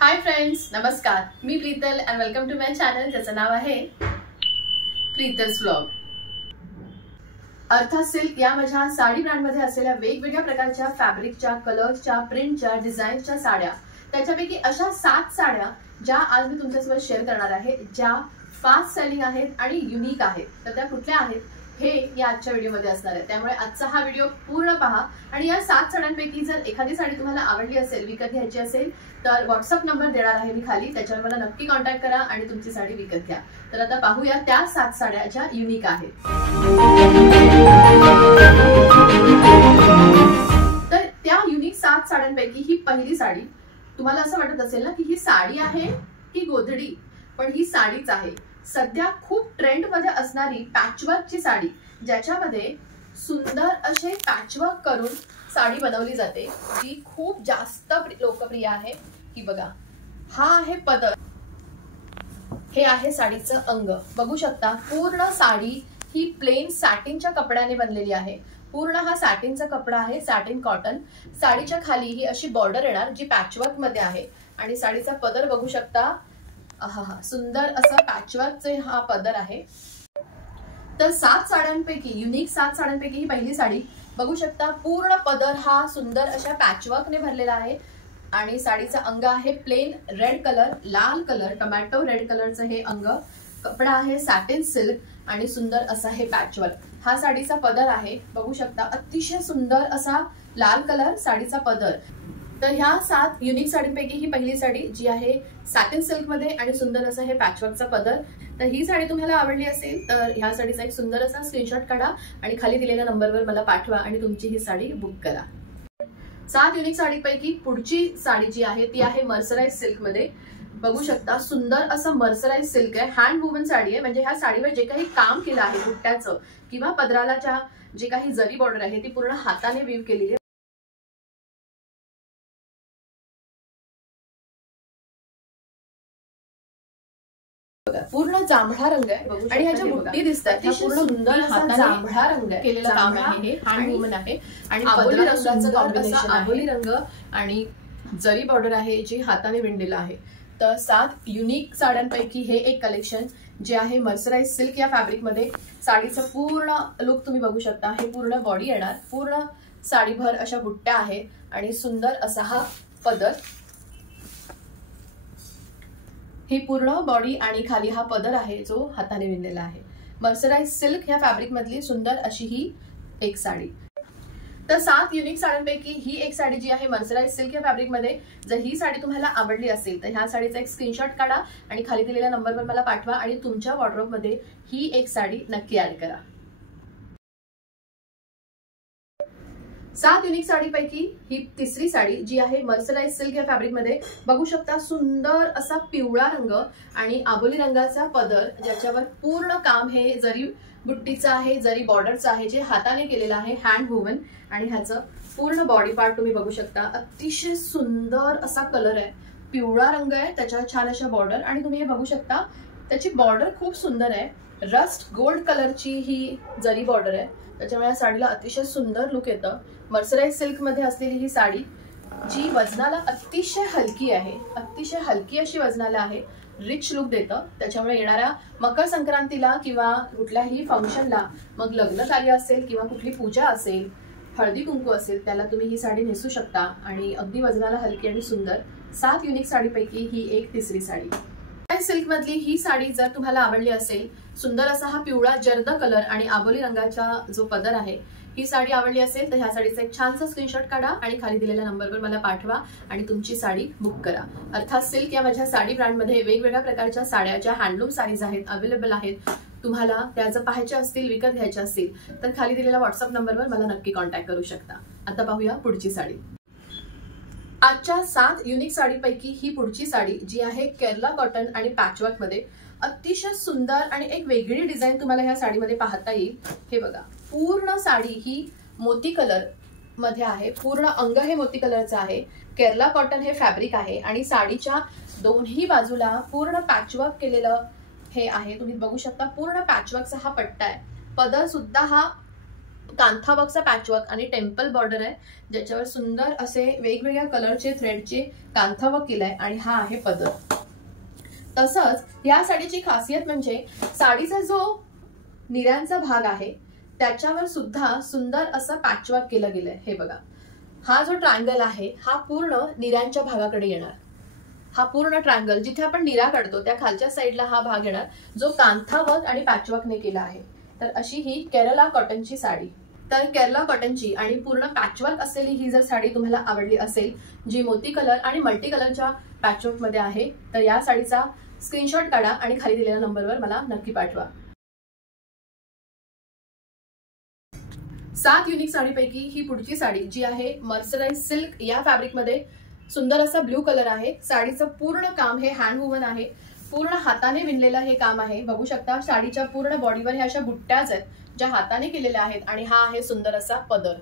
हाय friends, नमस्कार. मी Preetal and welcome to my channel ज्याचं नाव आहे प्रीतल्स व्लॉग. अर्थात सिल्क या माझ्या साडी ब्रँडमध्ये असलेल्या वेगवेगळ्या प्रकारच्या फॅब्रिकच्या, कलर्सच्या, प्रिंटच्या, डिझाईन्सच्या साड्या, त्याच्यापैकी अशा 7 साड्या ज्या आज मी तुमच्यासोबत शेअर करणार आहे, ज्या फास्ट सेलिंग आहेत आणि युनिक आहेत. तर त्या कुठल्या आहेत हे या आजच्या व्हिडिओमध्ये असणार आहे. त्यामुळे आजचा हा व्हिडिओ पूर्ण पहा आणि या 7 साड्यांपैकी जर एखादी साडी तुम्हाला आवडली असेल, विकत घ्यायची असेल, तर व्हॉट्सअप नंबर देणार आहे मी खाली, त्याच्यावर मला नक्की कॉन्टॅक्ट करा आणि तुमची साडी विकत घ्या. तर आता पाहूया त्या 7 साड्या ज्या युनिक आहेत. तर त्या युनिक 7 साड्यांपैकी ही पहिली साडी. तुम्हाला असं वाटत असेल ना की ही साडी आहे की गोधडी, पण ही साडीच आहे. सध्या खूप ट्रेंड मध्ये असणारी पॅचवर्कची साडी, ज्याच्यामध्ये सुंदर असे पॅचवर्क करून साडी बनवली जाते, जी खूप जास्त लोकप्रिय आहे. ही बघा, हा आहे पदर, हे आहे साडीचं अंग. बघू शकता पूर्ण साडी ही प्लेन सॅटिनच्या कपड्याने बनलेली आहे. पूर्ण हा सॅटिनचा कपडा आहे, सॅटिन कॉटन. साडीच्या खाली ही अशी बॉर्डर येणार जी पॅचवर्क मध्ये आहे आणि साडीचा पदर बघू शकता. सुंदर असं पॅचवर्कचे हा पदर आहे. तर 7 साड्यांपैकी, युनिक 7 साड्यांपैकी ही पहिली साडी. बघू शकता पूर्ण पदर हा सुंदर अशा पॅचवर्कने भरलेला आहे आणि साडीचा अंग आहे प्लेन रेड कलर, लाल कलर, टोमॅटो रेड कलरचं हे अंग. कपडा आहे सॅटिन सिल्क आणि सुंदर असा हे पॅचवर्क. हा साडीचा पदर आहे, बघू शकता अतिशय सुंदर असा लाल कलर साडीचा पदर. तर ह्या 7 युनिक साडींपैकी ही पहिली साडी जी आहे सॅटिन सिल्क मध्ये आणि सुंदर असं हे पॅचवर्कचा पदर. तर ही साडी तुम्हाला आवडली असेल तर ह्या साडीचा एक सुंदर असा स्क्रीनशॉट काढा आणि खाली दिलेल्या नंबरवर मला पाठवा आणि तुमची ही साडी बुक करा. 7 युनिक साडीपैकी पुढची साडी जी आहे ती आहे मर्सराइज सिल्क मध्ये. बघू शकता सुंदर असं मर्सराइज सिल्क आहे, हँड वुवन साडी आहे. म्हणजे ह्या साडीवर जे काही काम केलं आहे बुट्ट्याचं किंवा पदराला जे काही जरी बॉर्डर आहे ती पूर्ण हाताने वीव केलेली आहे. पूर्ण जांभळा रंग आहे आणि ह्याच्या बुट्टी दिसतात त्या पूर्ण सुंदर जांभळा रंग केलेलं काम आहे. हे हँड वुमन आहे आणि आबोली रंगाचं कॉम्बिनेशन, आबोली रंग आणि जरी बॉर्डर आहे जी हाताने विणलेलं आहे. तर 7 युनिक साड्यांपैकी हे एक कलेक्शन जे आहे मर्सराइज सिल्क या फॅब्रिक मध्ये. साडीचं पूर्ण लुक तुम्ही बघू शकता. हे पूर्ण बॉडी येणार, पूर्ण साडीभर अशा बुट्ट्या आहेत आणि सुंदर असा हा पदर. ही पूर्ण बॉडी आणि खाली हा पदर आहे जो हाताने विणलेला आहे. मर्सराइज सिल्क ह्या फॅब्रिक मधली सुंदर अशी ही एक साडी. तर 7 युनिक साड्यांपैकी ही एक साडी जी आहे मर्सराइज सिल्क या फॅब्रिक मध्ये. जर ही साडी तुम्हाला आवडली असेल तर ह्या साडीचा एक स्क्रीनशॉट काढा आणि खाली दिलेल्या नंबरवर मला पाठवा आणि तुमच्या वॉर्डरोब मध्ये ही एक साडी नक्की ऍड करा. 7 युनिक साडीपैकी ही तिसरी साडी जी आहे मर्सराइज सिल्क या फॅब्रिक मध्ये. बघू शकता सुंदर असा पिवळा रंग आणि आबोली रंगाचा पदर, ज्याच्यावर पूर्ण काम हे जरी बुट्टीचं आहे, जरी बॉर्डरचं आहे, जे हाताने केलेलं आहे, हँड वुमन. आणि ह्याचं पूर्ण बॉडी पार्ट तुम्ही बघू शकता. अतिशय सुंदर असा कलर आहे, पिवळा रंग आहे, त्याच्यावर छान अशा बॉर्डर आणि तुम्ही हे बघू शकता त्याची बॉर्डर खूप सुंदर आहे. रस्ट गोल्ड कलरची ही जरी बॉर्डर आहे, त्याच्यामुळे या साडीला अतिशय सुंदर लुक येतं. मर्सराइज सिल्क मध्ये असलेली ही साडी जी वजनाला अतिशय हलकी आहे, अतिशय हलकी अशी वजनाला आहे, रिच लुक देतं. त्याच्यामुळे येणाऱ्या मकर संक्रांतीला किंवा कुठल्याही फंक्शनला, मग लग्न कार्य असेल किंवा कुठली पूजा असेल, हळदी कुंकू असेल, त्याला तुम्ही ही साडी नेसू शकता आणि अगदी वजनाला हलकी आणि सुंदर. 7 युनिक साडीपैकी ही एक तिसरी साडी. सिल्क मधली ही साडी जर तुम्हाला आवडली असेल, सुंदर असा हा पिवळा जर्द कलर आणि आबोली रंगाचा जो पदर आहे, ही साडी आवडली असेल तर ह्या साडीचा एक छानसा स्क्रीनशॉट काढा आणि खाली दिलेल्या नंबरवर मला पाठवा आणि तुमची साडी बुक करा. अर्थात सिल्क या माझ्या साडी ब्रँडमध्ये वेगवेगळ्या प्रकारच्या साड्या, ज्या हँडलूम साडीज आहेत, अवेलेबल आहेत. तुम्हाला त्या जर पाहायच्या असतील, विकत घ्यायच्या असतील तर खाली दिलेल्या व्हॉट्सअप नंबरवर मला नक्की कॉन्टॅक्ट करू शकता. आता पाहूया पुढची साडी. आजच्या 7 युनिक साडीपैकी ही पुढची साडी जी आहे केरला कॉटन आणि पॅचवर्क मध्ये. अतिशय सुंदर आणि एक वेगळी डिझाईन तुम्हाला ह्या साडीमध्ये पाहता येईल. हे बघा, पूर्ण साडी ही मोती कलर मध्ये आहे, पूर्ण अंग हे मोती कलरचं आहे. केरला कॉटन हे फॅब्रिक आहे आणि साडीच्या दोन्ही बाजूला पूर्ण पॅचवर्क केलेलं हे आहे. तुम्ही बघू शकता पूर्ण पॅचवर्कचा हा पट्टा आहे. पदर सुद्धा हा कांथावर्कचा पॅचवर्क आणि टेम्पल बॉर्डर आहे, ज्याच्यावर सुंदर असे वेगवेगळ्या कलरचे थ्रेडचे कांथावर्क केलंय आणि हा आहे पदर. तसंच या साडीची खासियत म्हणजे साडीचा जो निऱ्यांचा भाग आहे त्याच्यावर सुद्धा सुंदर असं पॅचवर्क केलं गेलंय. हे बघा, हा जो ट्रायंगल आहे हा पूर्ण निऱ्यांच्या भागाकडे येणार. हा पूर्ण ट्रायंगल जिथे आपण निरा काढतो त्या खालच्या साईडला हा भाग येणार, जो कांथावर्क आणि पॅचवर्कने केला आहे. तर अशी ही केरला कॉटनची साडी. तर केरला कॉटनची आणि पूर्ण पॅचवर्क असलेली ही जर साडी तुम्हाला आवडली असेल, जी मोती कलर आणि मल्टी कलरच्या पॅचवर्क मध्ये आहे, तर या साडीचा स्क्रीनशॉट काढा आणि खाली दिलेल्या नंबरवर मला नक्की पाठवा. 7 युनिक साडीपैकी ही पुढची साडी जी आहे मर्सराइज सिल्क या फॅब्रिक मध्ये. सुंदर असा ब्ल्यू कलर आहे. साडीचं पूर्ण काम हे हँड वुवन आहे, पूर्ण हाताने विणलेलं हे काम आहे. बघू शकता साडीच्या पूर्ण बॉडीवर ह्या अशा बुट्ट्याच आहेत ज्या हाताने केलेल्या आहेत आणि हा आहे सुंदर असा पदर.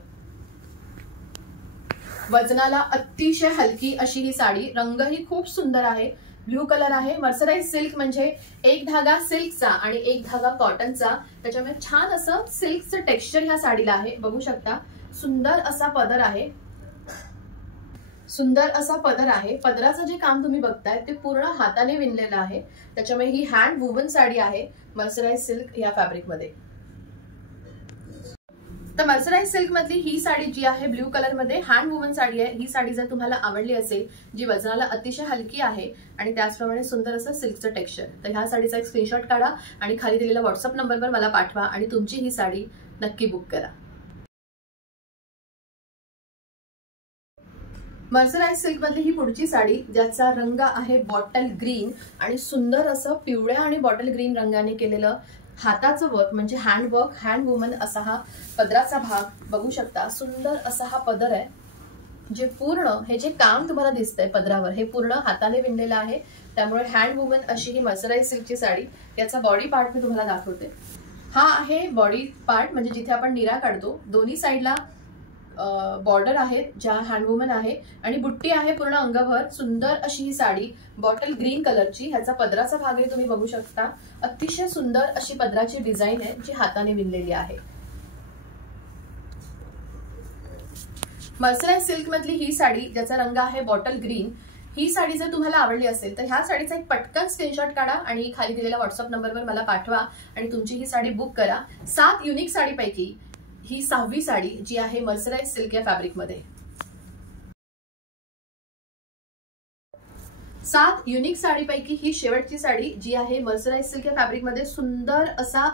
वजनाला अतिशय हलकी अशी ही साडी. रंगही खूप सुंदर आहे, ब्ल्यू कलर आहे. मर्सराइज सिल्क म्हणजे एक धागा सिल्कचा आणि एक धागा कॉटनचा, त्याच्यामुळे छान असं सिल्कचं टेक्स्चर ह्या साडीला आहे. बघू शकता सुंदर असा पदर आहे, सुंदर असा पदर आहे. पदराचं जे काम तुम्ही बघताय ते पूर्ण हाताने विणलेलं आहे, त्याच्यामुळे ही हँड वुवन साडी आहे मर्सराइज सिल्क या फॅब्रिक मध्ये. तर मर्सराइज सिल्क मधली ही साडी जी आहे ब्ल्यू कलर मध्ये हँड वुवन साडी आहे. ही साडी जर तुम्हाला आवडली असेल, जी वजनाला अतिशय हलकी आहे आणि त्याचप्रमाणे सुंदर असं सिल्कचं टेक्स्चर, तर ह्या साडीचा एक स्क्रीनशॉट काढा आणि खाली दिलेल्या व्हॉट्सअप नंबरवर मला पाठवा आणि तुमची ही साडी नक्की बुक करा. मर्सराइज सिल्क मधली ही पुढची साडी, ज्याचा रंग आहे बॉटल ग्रीन आणि सुंदर असं पिवळ्या आणि बॉटल ग्रीन रंगाने केलेलं हाताचं वर्क म्हणजे हँडवर्क, हँड वुमन असा हा पदराचा भाग. बघू शकता सुंदर असा हा पदर आहे, जे पूर्ण हे जे काम तुम्हाला दिसतंय पदरावर हे पूर्ण हाताने विणलेलं आहे. त्यामुळे हँड वुमन अशी ही मर्सराइज सिल्कची साडी. याचा बॉडी पार्ट मी तुम्हाला दाखवते. हा आहे बॉडी पार्ट, म्हणजे जिथे आपण निरा काढतो. दोन्ही साईडला बॉर्डर आहेत ज्या हँडवुमन आहे आणि बुट्टी आहे पूर्ण अंगभर. सुंदर अशी ही साडी बॉटल ग्रीन कलरची. ह्याचा पदराचा भाग तुम्ही बघू शकता. अतिशय सुंदर अशी पदराची डिझाईन आहे जी हाताने विणलेली आहे. मर्सराइज सिल्क मधली ही साडी, ज्याचा रंग आहे बॉटल ग्रीन. ही साडी जर तुम्हाला आवडली असेल तर ह्या साडीचा एक पटकन स्क्रीनशॉट काढा आणि खाली दिलेल्या व्हॉट्सअप नंबरवर मला पाठवा आणि तुमची ही साडी बुक करा. 7 युनिक साडीपैकी ही 6वी साडी जी आहे मर्सराइज सिल्क या फॅब्रिक मध्ये. 7 युनिक साडीपैकी ही शेवटची साडी जी आहे मर्सराइज सिल्क या फॅब्रिक मध्ये. सुंदर असा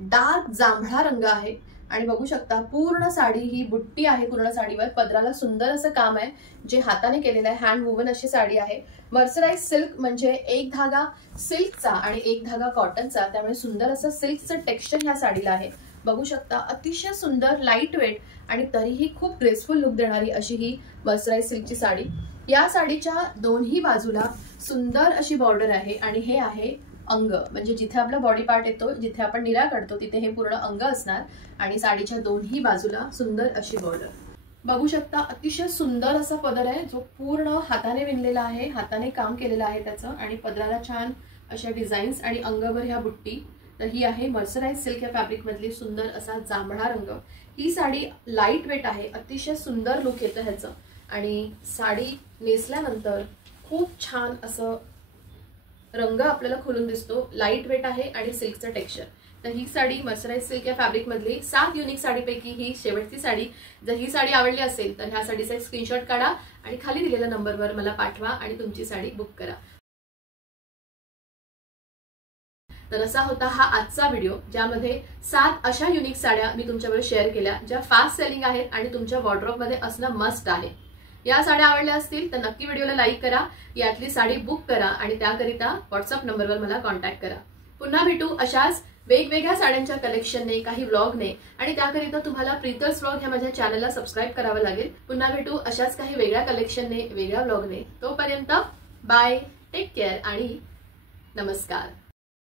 डार्क जांभळा रंग आहे आणि बघू शकता पूर्ण साडी ही बुट्टी आहे पूर्ण साडीवर. पदराला सुंदर असं काम आहे जे हाताने केलेलं आहे. हँड वुवन अशी साडी आहे. मर्सराइज सिल्क म्हणजे एक धागा सिल्कचा आणि एक धागा कॉटनचा, त्यामुळे सुंदर असं सिल्कचं टेक्स्चर ह्या साडीला आहे. बघू शकता अतिशय सुंदर लाईट वेट आणि तरीही खूप ग्रेसफुल लुक देणारी अशी ही मर्सराइज सिल्कची साडी. या साडीच्या दोन्ही बाजूला सुंदर अशी बॉर्डर आहे आणि हे आहे अंग, म्हणजे जिथे आपला बॉडी पार्ट येतो, जिथे आपण निरा काढतो तिथे हे पूर्ण अंग असणार आणि साडीच्या दोन्ही बाजूला सुंदर अशी बॉर्डर. बघू शकता अतिशय सुंदर असा पदर आहे जो पूर्ण हाताने विणलेला आहे, हाताने काम केलेलं आहे त्याचं आणि पदराला छान अशा डिझाईन्स आणि अंगभर ह्या बुट्टी. तर ही आहे मर्सराइज सिल्क या फॅब्रिक मधली सुंदर असा जांभळा रंग. ही साडी लाईट वेट आहे, अतिशय सुंदर लुक येतं ह्याचं आणि साडी नेसल्यानंतर खूप छान असं रंग आपल्याला खुलून दिसतो. लाईट वेट आहे आणि सिल्कचं टेक्स्चर. तर ही साडी मर्सराइज सिल्क या फॅब्रिक मधली 7 युनिक साडीपैकी ही शेवटची साडी. जर ही साडी आवडली असेल तर ह्या साडीचा एक स्क्रीनशॉट काढा आणि खाली दिलेल्या नंबरवर मला पाठवा आणि तुमची साडी बुक करा. तर असा होता हा आजचा व्हिडिओ, ज्यामध्ये 7 अशा युनिक साड्या मी तुमच्याबरोबर शेअर केल्या ज्या फास्ट सेलिंग आहेत आणि तुमच्या वॉर्डरोब मध्ये असणं मस्ट आहे. या साड्या आवडल्या असतील तर नक्की व्हिडिओला लाईक करा, यातली साडी बुक करा आणि त्याकरिता व्हॉट्सअप नंबरवर मला कॉन्टॅक्ट करा. पुन्हा भेटू अशाच वेगवेगळ्या साड्यांच्या कलेक्शनने, काही व्लॉगने आणि त्याकरिता तुम्हाला प्रीतर्स व्लॉग ह्या माझ्या चॅनलला सबस्क्राईब करावं लागेल. पुन्हा भेटू अशाच काही वेगळ्या कलेक्शनने, वेगळ्या व्लॉगने. तोपर्यंत बाय, टेक केअर आणि नमस्कार.